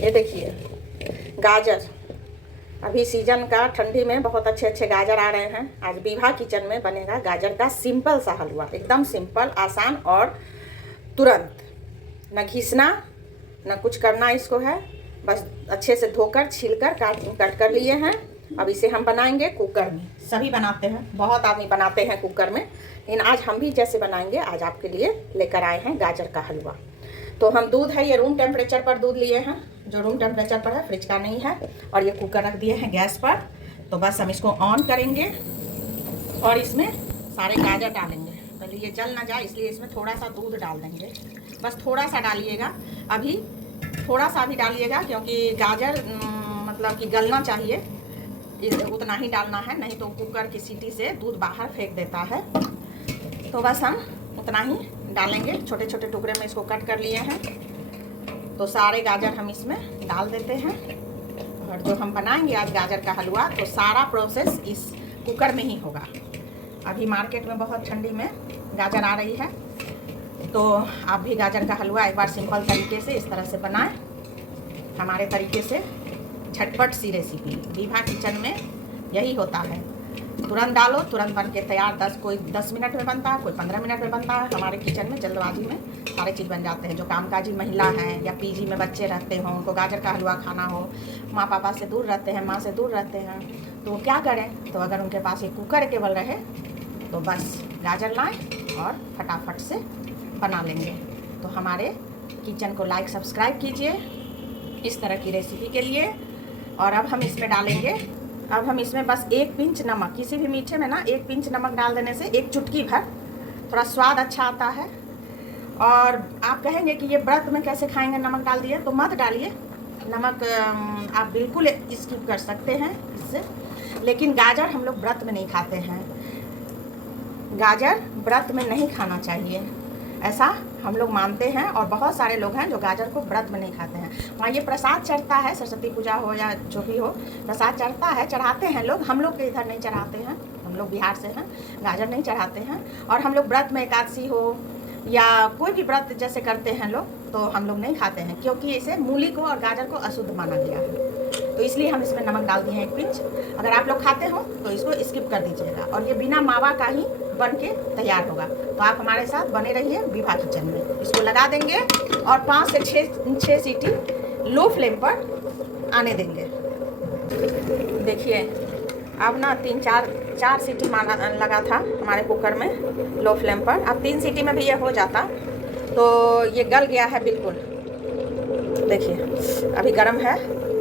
ये देखिए गाजर, अभी सीजन का ठंडी में बहुत अच्छे अच्छे गाजर आ रहे हैं। आज विभा किचन में बनेगा गाजर का सिंपल सा हलवा, एकदम सिंपल, आसान और तुरंत। न घिसना न कुछ करना इसको है, बस अच्छे से धोकर छीलकर काट कर लिए हैं। अब इसे हम बनाएंगे कुकर में। सभी बनाते हैं, बहुत आदमी बनाते हैं कुकर में, लेकिन आज हम भी जैसे बनाएंगे, आज आपके लिए लेकर आए हैं गाजर का हलवा। तो हम दूध है, ये रूम टेम्परेचर पर दूध लिए हैं, जो रूम टेम्परेचर पर है, फ्रिज का नहीं है। और ये कुकर रख दिए हैं गैस पर। तो बस हम इसको ऑन करेंगे और इसमें सारे गाजर डालेंगे। पहले ये जल ना जाए इसलिए इसमें थोड़ा सा दूध डाल देंगे, बस थोड़ा सा डालिएगा। अभी थोड़ा सा भी डालिएगा क्योंकि गाजर मतलब कि गलना चाहिए, उतना ही डालना है, नहीं तो कुकर की सीटी से दूध बाहर फेंक देता है। तो बस हम उतना ही डालेंगे। छोटे छोटे टुकड़े में इसको कट कर लिए हैं। तो सारे गाजर हम इसमें डाल देते हैं। और जो हम बनाएंगे आज गाजर का हलवा, तो सारा प्रोसेस इस कुकर में ही होगा। अभी मार्केट में बहुत ठंडी में गाजर आ रही है, तो आप भी गाजर का हलवा एक बार सिंपल तरीके से इस तरह से बनाएं, हमारे तरीके से। झटपट सी रेसिपी, विभा किचन में यही होता है। तुरंत डालो, तुरंत बन के तैयार। कोई 10 मिनट में बनता है, कोई 15 मिनट में बनता है। हमारे किचन में जल्दबाजी में सारे चीज़ बन जाते हैं। जो कामकाजी महिला हैं या पीजी में बच्चे रहते हों, उनको गाजर का हलवा खाना हो, माँ पापा से दूर रहते हैं, माँ से दूर रहते हैं, तो वो क्या करें? तो अगर उनके पास ये कुकर केवल रहे तो बस गाजर लाएँ और फटाफट से बना लेंगे। तो हमारे किचन को लाइक सब्सक्राइब कीजिए इस तरह की रेसिपी के लिए। और अब हम इसमें डालेंगे, अब हम इसमें बस 1 पिंच नमक, किसी भी मीठे में ना 1 पिंच नमक डाल देने से 1 चुटकी भर थोड़ा स्वाद अच्छा आता है। और आप कहेंगे कि ये व्रत में कैसे खाएंगे नमक डाल दिए, तो मत डालिए नमक, आप बिल्कुल स्किप कर सकते हैं इससे। लेकिन गाजर हम लोग व्रत में नहीं खाते हैं, गाजर व्रत में नहीं खाना चाहिए, ऐसा हम लोग मानते हैं। और बहुत सारे लोग हैं जो गाजर को व्रत में नहीं खाते हैं। वहाँ ये प्रसाद चढ़ता है, सरस्वती पूजा हो या जो भी हो, प्रसाद चढ़ता है, चढ़ाते हैं लोग। हम लोग के इधर नहीं चढ़ाते हैं, हम लोग बिहार से हैं, गाजर नहीं चढ़ाते हैं। और हम लोग व्रत में एकादशी हो या कोई भी व्रत जैसे करते हैं लोग, तो हम लोग नहीं खाते हैं, क्योंकि इसे मूली को और गाजर को अशुद्ध माना गया है। तो इसलिए हम इसमें नमक डाल दिए हैं 1 पिंच। अगर आप लोग खाते हो तो इसको स्किप कर दीजिएगा। और ये बिना मावा का ही बन के तैयार होगा। तो आप हमारे साथ बने रहिए विभा किचन में। इसको लगा देंगे और 5 से 6 सीटी लो फ्लेम पर आने देंगे। देखिए अब ना 4 सीटी लगा था हमारे कुकर में लो फ्लेम पर। अब 3 सीटी में भी ये हो जाता। तो ये गल गया है बिल्कुल, देखिए अभी गर्म है,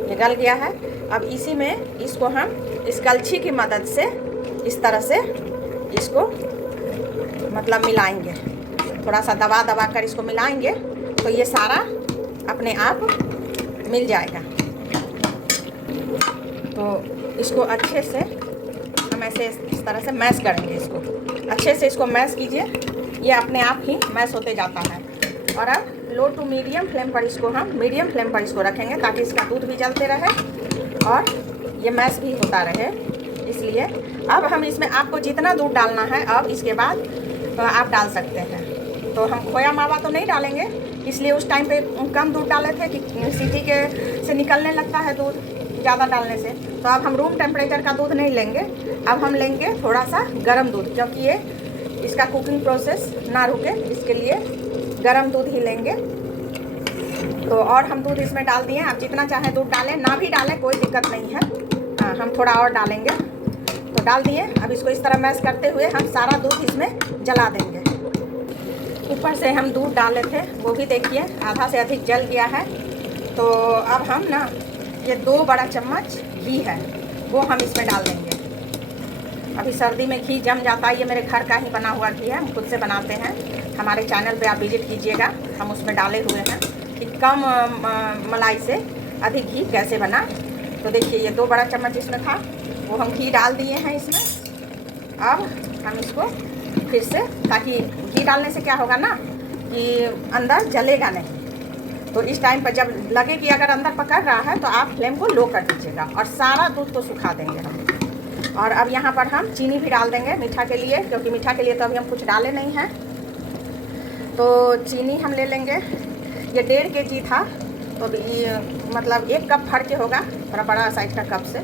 ये गल गया है। अब इसी में इसको हम इस कलछी की मदद से इस तरह से इसको मतलब मिलाएंगे, थोड़ा सा दबा दबा कर इसको मिलाएंगे, तो ये सारा अपने आप मिल जाएगा। तो इसको अच्छे से हम ऐसे इस तरह से मैश करेंगे, इसको अच्छे से इसको मैश कीजिए, ये अपने आप ही मैश होते जाता है। और अब लो टू मीडियम फ्लेम पर इसको हम मीडियम फ्लेम पर इसको रखेंगे, ताकि इसका दूध भी जलते रहे और ये मैश भी होता रहे। इसलिए अब हम इसमें आपको जितना दूध डालना है, अब इसके बाद आप डाल सकते हैं। तो हम खोया मावा तो नहीं डालेंगे, इसलिए उस टाइम पे कम दूध डाले थे कि सीटी के से निकलने लगता है दूध ज़्यादा डालने से। तो अब हम रूम टेम्परेचर का दूध नहीं लेंगे, अब हम लेंगे थोड़ा सा गर्म दूध, क्योंकि ये इसका कुकिंग प्रोसेस ना रुके, इसके लिए गर्म दूध ही लेंगे। तो और हम दूध इसमें डाल दिए। आप जितना चाहें दूध डालें, ना भी डालें कोई दिक्कत नहीं है। हाँ, हम थोड़ा और डालेंगे, तो डाल दिए। अब इसको इस तरह मैश करते हुए हम सारा दूध इसमें जला देंगे। ऊपर से हम दूध डाले थे, वो भी देखिए आधा से अधिक जल गया है। तो अब हम ना ये 2 बड़ा चम्मच घी है वो हम इसमें डाल देंगे। अभी सर्दी में घी जम जाता है, ये मेरे घर का ही बना हुआ घी है, हम खुद से बनाते हैं। हमारे चैनल पे आप विजिट कीजिएगा, हम उसमें डाले हुए हैं कि कम मलाई से अधिक घी कैसे बना। तो देखिए ये 2 बड़ा चम्मच इसमें था, वो हम घी डाल दिए हैं इसमें। अब हम इसको फिर से, ताकि घी डालने से क्या होगा ना कि अंदर जलेगा नहीं। तो इस टाइम पर जब लगे कि अगर अंदर पकड़ रहा है, तो आप फ्लेम को लो कर दीजिएगा और सारा दूध को सुखा देंगे हम। और अब यहाँ पर हम चीनी भी डाल देंगे मीठा के लिए, क्योंकि मीठा के लिए तो अभी हम कुछ डाले नहीं हैं। तो चीनी हम ले लेंगे, ये 1.5 kg था, तो ये मतलब 1 कप भर के होगा, थोड़ा बड़ा साइज का कप से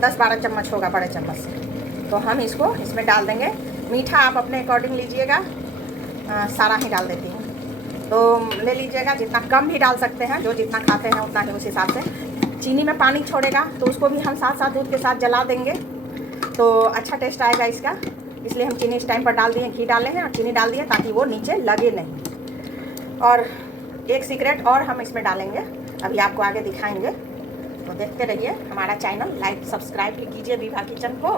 10-12 चम्मच होगा बड़े चम्मच से। तो हम इसको इसमें डाल देंगे। मीठा आप अपने अकॉर्डिंग लीजिएगा, सारा ही डाल देती हूँ तो ले लीजिएगा। जितना कम भी डाल सकते हैं, जो जितना खाते हैं उतना ही उस हिसाब से। चीनी में पानी छोड़ेगा तो उसको भी हम साथ साथ दूध के साथ जला देंगे तो अच्छा टेस्ट आएगा इसका। इसलिए हम चीनी इस टाइम पर डाल दिए, घी डाले हैं और चीनी डाल दिए ताकि वो नीचे लगे नहीं। और एक सीक्रेट और हम इसमें डालेंगे, अभी आपको आगे दिखाएंगे, तो देखते रहिए। हमारा चैनल लाइक सब्सक्राइब भी कीजिए विभा किचन को,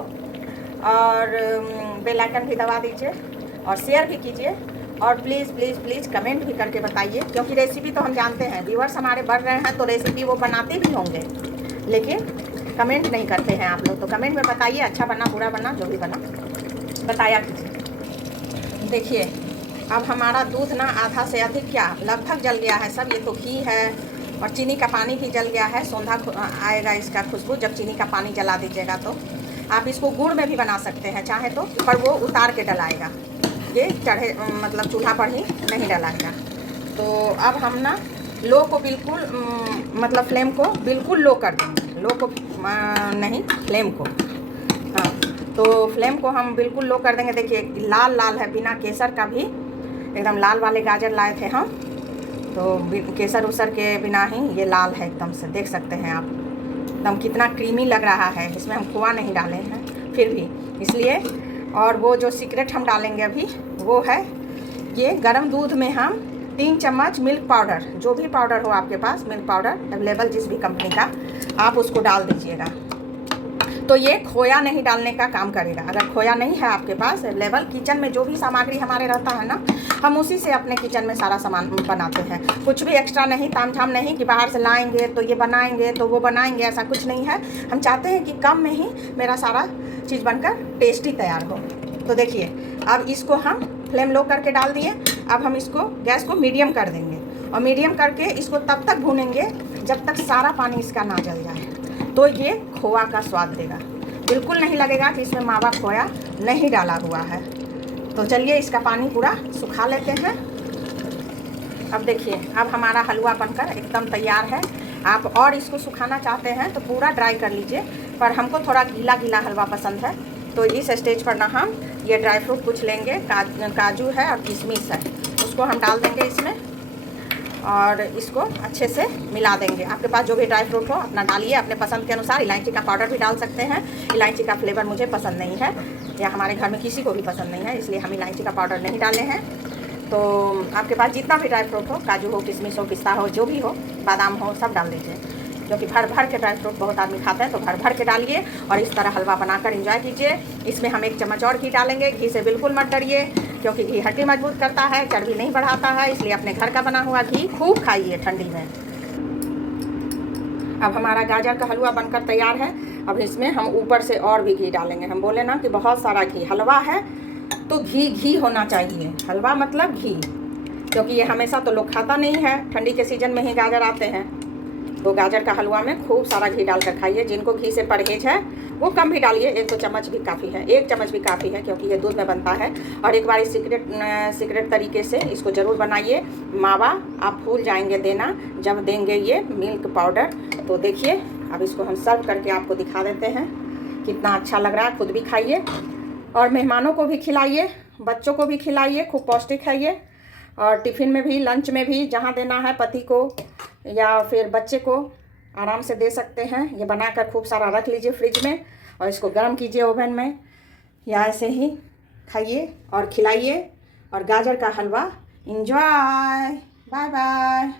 और बेल आइकन भी दबा दीजिए और शेयर भी कीजिए। और प्लीज़ प्लीज़ प्लीज़ कमेंट भी करके बताइए, क्योंकि रेसिपी तो हम जानते हैं, व्यूअर्स हमारे बढ़ रहे हैं तो रेसिपी वो बनाते भी होंगे, लेकिन कमेंट नहीं करते हैं आप लोग। तो कमेंट में बताइए, अच्छा बना बुरा बना जो भी बना बताया कीजिए। देखिए अब हमारा दूध ना आधा से अधिक क्या लगभग जल गया है सब। ये तो घी है और चीनी का पानी भी जल गया है। सौंधा आएगा इसका खुशबू जब चीनी का पानी जला दीजिएगा। तो आप इसको गुड़ में भी बना सकते हैं चाहे तो, पर वो उतार के डलाएगा, ये चढ़े मतलब चूल्हा पर ही नहीं डलाएगा। तो अब हम ना लो को बिल्कुल मतलब फ्लेम को बिल्कुल लो कर देंगे, लो को नहीं फ्लेम को, हाँ तो फ्लेम को हम बिल्कुल लो कर देंगे। देखिए लाल लाल है, बिना केसर का भी एकदम लाल वाले गाजर लाए थे हम, तो केसर उसर के बिना ही ये लाल है एकदम से, देख सकते हैं आप एकदम कितना क्रीमी लग रहा है। इसमें हम खोआ नहीं डाले हैं फिर भी इसलिए। और वो जो सीक्रेट हम डालेंगे अभी वो है ये गरम दूध में हम 3 चम्मच मिल्क पाउडर, जो भी पाउडर हो आपके पास, मिल्क पाउडर अवेलेबल जिस भी कंपनी का, आप उसको डाल दीजिएगा। तो ये खोया नहीं डालने का काम करेगा। अगर खोया नहीं है आपके पास अवेलेबल, किचन में जो भी सामग्री हमारे रहता है ना, हम उसी से अपने किचन में सारा सामान बनाते हैं। कुछ भी एक्स्ट्रा नहीं, तामझाम नहीं कि बाहर से लाएंगे तो ये बनाएंगे तो वो बनाएंगे, ऐसा कुछ नहीं है। हम चाहते हैं कि कम में ही मेरा सारा चीज़ बनकर टेस्टी तैयार हो। तो देखिए अब इसको हम फ्लेम लो करके डाल दिए। अब हम इसको गैस को मीडियम कर देंगे और मीडियम करके इसको तब तक भूनेंगे जब तक सारा पानी इसका ना जल जाए। तो ये खोआ का स्वाद देगा, बिल्कुल नहीं लगेगा कि इसमें मावा खोया नहीं डाला हुआ है। तो चलिए इसका पानी पूरा सुखा लेते हैं। अब देखिए अब हमारा हलवा बनकर एकदम तैयार है। आप और इसको सुखाना चाहते हैं तो पूरा ड्राई कर लीजिए, पर हमको थोड़ा गीला गीला हलवा पसंद है। तो इस स्टेज पर ना हम ये ड्राई फ्रूट कुछ लेंगे, काजू है और किशमिश है, उसको हम डाल देंगे इसमें और इसको अच्छे से मिला देंगे। आपके पास जो भी ड्राई फ्रूट हो अपना डालिए अपने पसंद के अनुसार। इलायची का पाउडर भी डाल सकते हैं, इलायची का फ्लेवर मुझे पसंद नहीं है या हमारे घर में किसी को भी पसंद नहीं है, इसलिए हम इलायची का पाउडर नहीं डाले हैं। तो आपके पास जितना भी ड्राई फ्रूट हो, काजू हो, किशमिश हो, पिस्ता हो, जो भी हो, बादाम हो, सब डाल दीजिए, क्योंकि भर भर के ड्राई फ्रूट बहुत आदमी खाते हैं। तो भर भर के डालिए और इस तरह हलवा बनाकर एंजॉय कीजिए। इसमें हम 1 चम्मच और घी डालेंगे। घी से बिल्कुल मत डरिए, क्योंकि घी हड्डी मजबूत करता है, चर्बी नहीं बढ़ाता है, इसलिए अपने घर का बना हुआ घी खूब खाइए ठंडी में। अब हमारा गाजर का हलवा बनकर तैयार है। अब इसमें हम ऊपर से और भी घी डालेंगे। हम बोले ना कि बहुत सारा घी, हलवा है तो घी घी होना चाहिए, हलवा मतलब घी, क्योंकि ये हमेशा तो लोग खाता नहीं है, ठंडी के सीजन में ही गाजर आते हैं। तो गाजर का हलवा में खूब सारा घी डालकर खाइए। जिनको घी से परहेज है वो कम भी डालिए, 1-2 चम्मच भी काफ़ी है, 1 चम्मच भी काफ़ी है, क्योंकि ये दूध में बनता है। और एक बार सीक्रेट तरीके से इसको ज़रूर बनाइए। मावा आप भूल जाएंगे देना जब देंगे ये मिल्क पाउडर। तो देखिए अब इसको हम सर्व करके आपको दिखा देते हैं, कितना अच्छा लग रहा है। खुद भी खाइए और मेहमानों को भी खिलाइए, बच्चों को भी खिलाइए, खूब पौष्टिक खाइए। और टिफ़िन में भी, लंच में भी, जहाँ देना है पति को या फिर बच्चे को आराम से दे सकते हैं। ये बनाकर खूब सारा रख लीजिए फ्रिज में और इसको गर्म कीजिए ओवन में, या ऐसे ही खाइए और खिलाइए। और गाजर का हलवा एंजॉय। Bye bye.